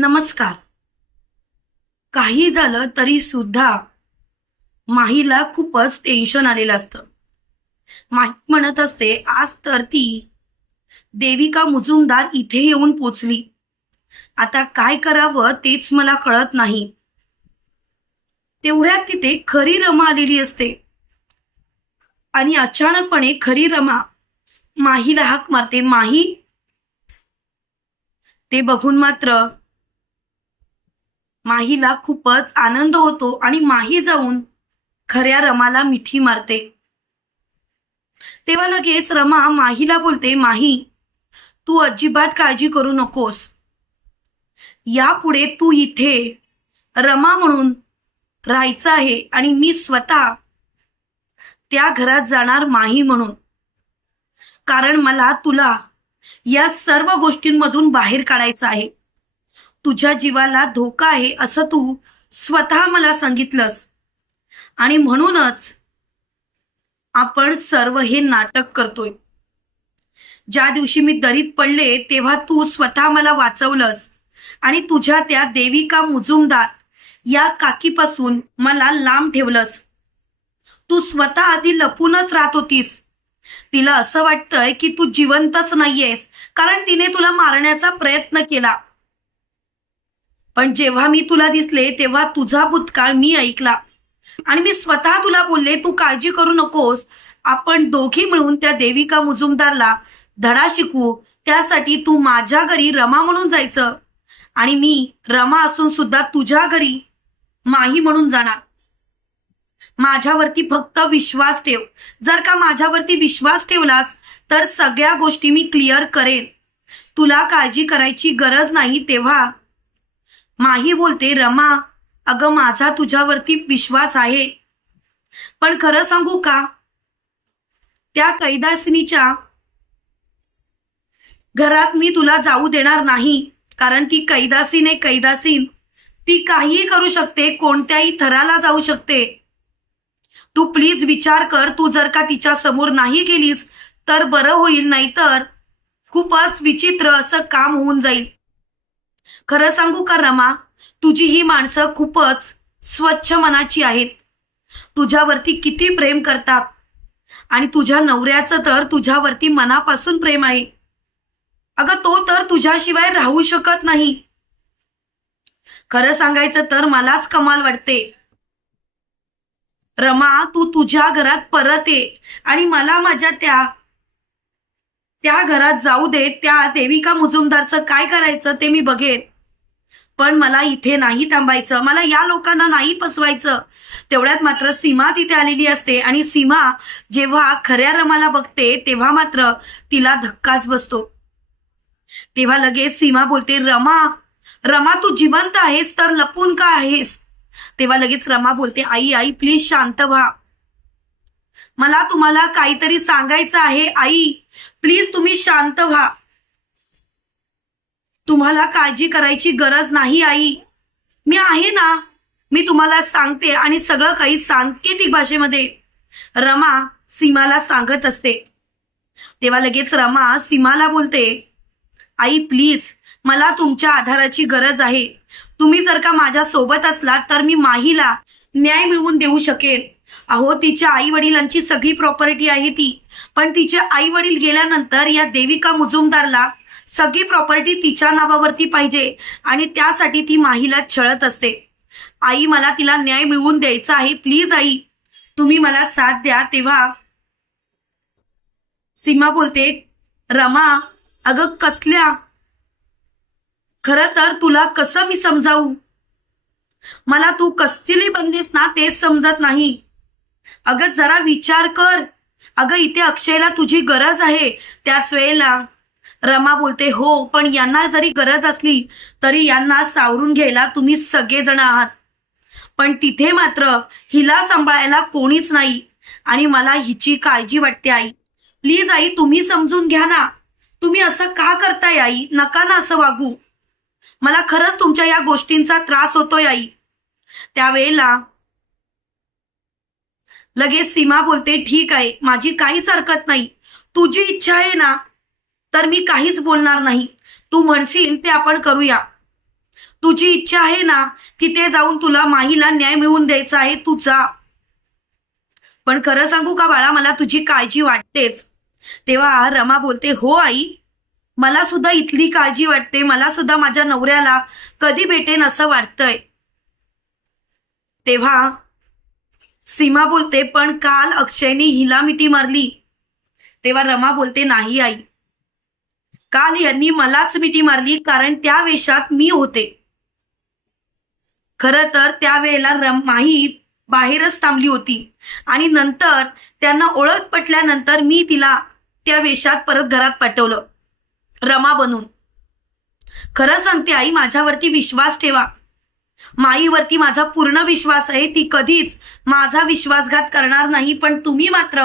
नमस्कार. काही झालं तरी सुद्धा माहीला खूपच टेन्शन आलेलं असतं. माही म्हणत असते आज तर ती देविका मुजुमदार इथे येऊन पोचली. आता काय करावं तेच मला कळत नाही. तेवढ्यात तिथे खरी रमा आलेली असते. आणि अचानकपणे खरी रमा माहीला हाक मारते. माही ते बघून मात्र माहीला खूपच आनंद होतो आणि माही जाऊन खऱ्या रमाला मिठी मारते. तेव्हा लगेच रमा माहीला बोलते माही तू अजिबात काळजी करू नकोस. यापुढे तू इथे रमा म्हणून राहायचं आहे आणि मी स्वतः त्या घरात जाणार माही म्हणून. कारण मला तुला या सर्व गोष्टींमधून बाहेर काढायचं आहे. तुझ्या जीवाला धोका आहे असं तू स्वतः मला सांगितलंस. आणि म्हणूनच आपण सर्व हे नाटक करतोय. ज्या दिवशी मी दरीत पडले तेव्हा तू स्वतः मला वाचवलंस. आणि तुझ्या त्या देविका मुजुमदार या काकीपासून मला लांब ठेवलंस. तू स्वतः आधी लपूनच राहत होतीस. तिला असं वाटतंय की तू जिवंतच नाहीयेस कारण तिने तुला मारण्याचा प्रयत्न केला. पण जेव्हा मी तुला दिसले तेव्हा तुझा भूतकाळ मी ऐकला. आणि मी स्वतः तुला बोलले तू काळजी करू नकोस. आपण दोघी मिळून त्या देविका मुजुमदारला धडा शिकवू. त्यासाठी तू माझ्या घरी रमा म्हणून जायचं. आणि मी रमा असून सुद्धा तुझ्या घरी माही म्हणून जाणार. माझ्यावरती फक्त विश्वास ठेव. जर का माझ्यावरती विश्वास ठेवलास तर सगळ्या गोष्टी मी क्लिअर करेन. तुला काळजी करायची गरज नाही तेव्हा माही बोलते रमा अगं माझा तुझ्यावरती विश्वास आहे. पण खरं सांगू का? त्या कैदासिनीच्या घरात मी तुला जाऊ देणार नाही कारण ती कैदासीन आहे कैदासीन ती काहीही करू शकते कोणत्याही थराला जाऊ शकते. तू प्लीज विचार कर तू जर का तिच्या समोर नाही गेलीस तर बरं होईल नाहीतर खूपच विचित्र असं काम होऊन जाईल. खरं सांगू का रमा? तुझी ही माणसं खूपच स्वच्छ मनाची आहेत. तुझ्यावरती किती प्रेम करतात. आणि तुझ्या नवऱ्याचं तर तुझ्यावरती मनापासून प्रेम आहे. अगं तो तर तुझ्याशिवाय राहू शकत नाही. खरं सांगायचं तर मलाच कमाल वाटते. रमा तू तुझ्या घरात परत ये आणि मला माझ्या त्या त्या घरात जाऊ दे त्या देविका मुजुमदारचं काय करायचं ते मी बघेन. पण मला इथे नाही थांबायचं मला या लोकांना नाही पसवायचं तेवढ्यात मात्र सीमा तिथे आलेली असते आणि सीमा जेव्हा खऱ्या रमाला बघते तेव्हा मात्र तिला धक्काच बसतो. तेव्हा लगेच सीमा बोलते रमा रमा तू जिवंत आहेस तर लपून का आहेस? तेव्हा लगेच रमा बोलते आई आई प्लीज शांत व्हा. मला तुम्हाला काहीतरी सांगायचं आहे आई प्लीज तुम्ही शांत व्हा. तुम्हाला काळजी करायची गरज नाही आई. मी आहे ना मी तुम्हाला सांगते आणि सगळं काही सांकेतिक भाषेमध्ये. रमा सीमाला सांगत असते. तेव्हा लगेच रमा सीमाला बोलते आई प्लीज मला तुमच्या आधाराची गरज आहे. तुम्ही जर का माझ्या सोबत असलात तर मी माहीला न्याय मिळवून देऊ शकेल अहो तिच्या आई वडिलांची सगळी प्रॉपर्टी आहे ती. पण तिचे आई वडील गेल्यानंतर या देविका मुजुमदारला सगळी प्रॉपर्टी तिच्या नावावरती पाहिजे आणि त्यासाठी ती माहीला छळत असते. आई मला तिला न्याय मिळवून द्यायचा आहे. प्लीज आई तुम्ही मला साथ द्या. तेव्हा सीमा बोलते रमा अगं कसल्या? खर तर तुला कसं मी समजावू? मला तू कसली बनलीस ना तेच समजत नाही. अगं जरा विचार कर. अगं इथे अक्षयला तुझी गरज आहे. त्याच वेळेला रमा बोलते हो पण यांना जरी गरज असली तरी यांना सावरून घ्यायला तुम्ही सगळेजण आहात. पण तिथे मात्र हिला सांभाळायला कोणीच नाही आणि मला हिची काळजी वाटते आई. प्लीज आई तुम्ही समजून घ्या ना. तुम्ही असं का करताय आई? नका ना असं वागू. मला खरंच तुमच्या या गोष्टींचा त्रास होतोय आई. त्यावेळेला लगेच सीमा बोलते ठीक आहे माझी काहीच हरकत नाही. तुझी इच्छा आहे ना तर मी काहीच बोलणार नाही. तू म्हणशील ते आपण करूया. तुझी इच्छा आहे ना तिथे जाऊन तुला माहीला न्याय मिळवून द्यायचा आहे तुझा पण खरं सांगू का बाळा मला तुझी काळजी वाटतेच. तेव्हा रमा बोलते हो आई मला सुद्धा इथली काळजी वाटते. मला सुद्धा माझ्या नवऱ्याला कधी भेटेन असं वाटतंय. तेव्हा सीमा बोलते पण काल अक्षयने हिला मिठी मारली. तेव्हा रमा बोलते नाही आई. काल यांनी मलाच मिठी मारली कारण त्या वेशात मी होते. खर तर त्यावेळेला रमाही बाहेरच थांबली होती. आणि नंतर त्यांना ओळख पटल्यानंतर मी तिला त्या वेशात परत घरात पाठवलं. रमा बनून. खरं सांगते आई माझ्यावरती विश्वास ठेवा. माईवरती माझा पूर्ण विश्वास आहे ती कधीच माझा विश्वासघात करणार नाही पण तुम्ही मात्र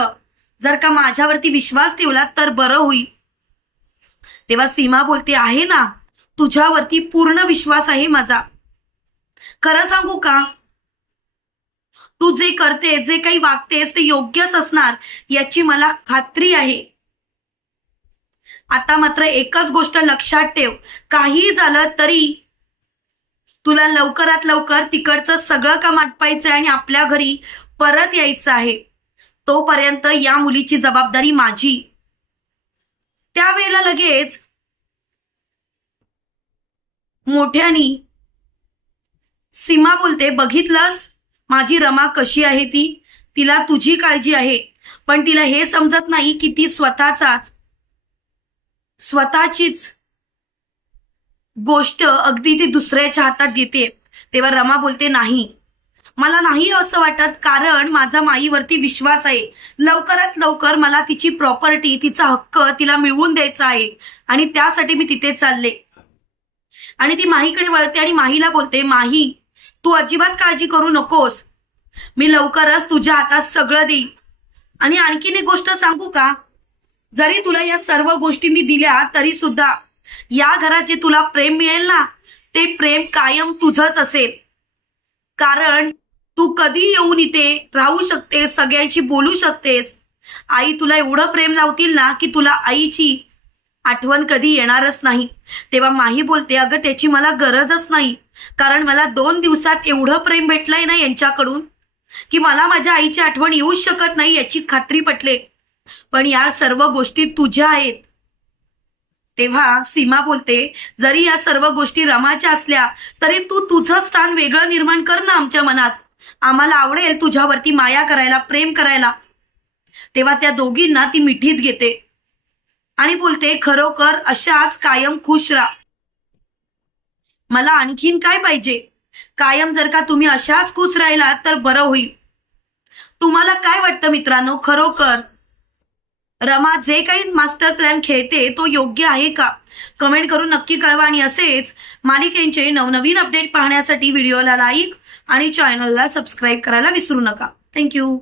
जर का माझ्यावरती विश्वास ठेवला तर बरं होईल. तेव्हा सीमा बोलते आहे ना तुझ्यावरती पूर्ण विश्वास आहे माझा. खरं सांगू का? तू जे करते जे काही वागतेस ते योग्यच असणार याची मला खात्री आहे. आता मात्र एकच गोष्ट लक्षात ठेव काही झालं तरी तुला लवकरात लवकर तिकडचं सगळं काम आटपायचं आणि आपल्या घरी परत यायचं आहे. तोपर्यंत या मुलीची जबाबदारी माझी. त्यावेळेला लगेच मोठ्यानी सीमा बोलते बघितलंस? माझी रमा कशी आहे ती? तिला तुझी काळजी आहे पण तिला हे समजत नाही की ती स्वतःचाच स्वतःचीच गोष्ट अगदी ती दुसऱ्याच्या हातात देते तेव्हा रमा बोलते नाही. मला नाही असं वाटत कारण माझा माईवरती विश्वास आहे. लवकरात लवकर मला तिची प्रॉपर्टी तिचा हक्क तिला मिळवून द्यायचा आहे. आणि त्यासाठी मी तिथे चालले. आणि ती माहीकडे वळते आणि माहीला बोलते माही तू अजिबात काळजी करू नकोस. मी लवकरच तुझ्या हातात सगळं देईन. आणि आणखीन एक गोष्ट सांगू का? जरी तुला या सर्व गोष्टी मी दिल्या तरी सुद्धा या घरात जे तुला प्रेम मिळेल ना ते प्रेम कायम तुझंच असेल. कारण तू कधी येऊन इथे राहू शकतेस सगळ्यांशी बोलू शकतेस. आई तुला एवढं प्रेम लावतील ना की तुला आईची आठवण कधी येणारच नाही. तेव्हा माही बोलते अगं त्याची मला गरजच नाही. कारण मला दोन दिवसात एवढं प्रेम भेटलंय ना यांच्याकडून की मला माझ्या आईची आठवण येऊच शकत नाही याची खात्री पटले. पण या सर्व गोष्टी तुझ्या आहेत. तेव्हा सीमा बोलते जरी या सर्व गोष्टी रमाच्या असल्या तरी तू तुझं स्थान वेगळं निर्माण कर ना आमच्या मनात. आम्हाला आवडेल तुझ्यावरती माया करायला प्रेम करायला. तेव्हा त्या दोघींना ती मिठीत घेते आणि बोलते खरोखर अशाच कायम खुश राहा. मला आणखीन काय पाहिजे? कायम जर का तुम्ही अशाच खुश राहिलात तर बरं होईल. तुम्हाला काय वाटतं मित्रांनो? खरोखर रमा जे काही मास्टर प्लॅन खेळते तो योग्य आहे का? कमेंट करून नक्की कळवा आणि असेच मालिकेंचे नवनवीन अपडेट पाहण्यासाठी व्हिडिओला लाईक आणि चॅनलला सबस्क्राईब करायला विसरू नका. थँक्यू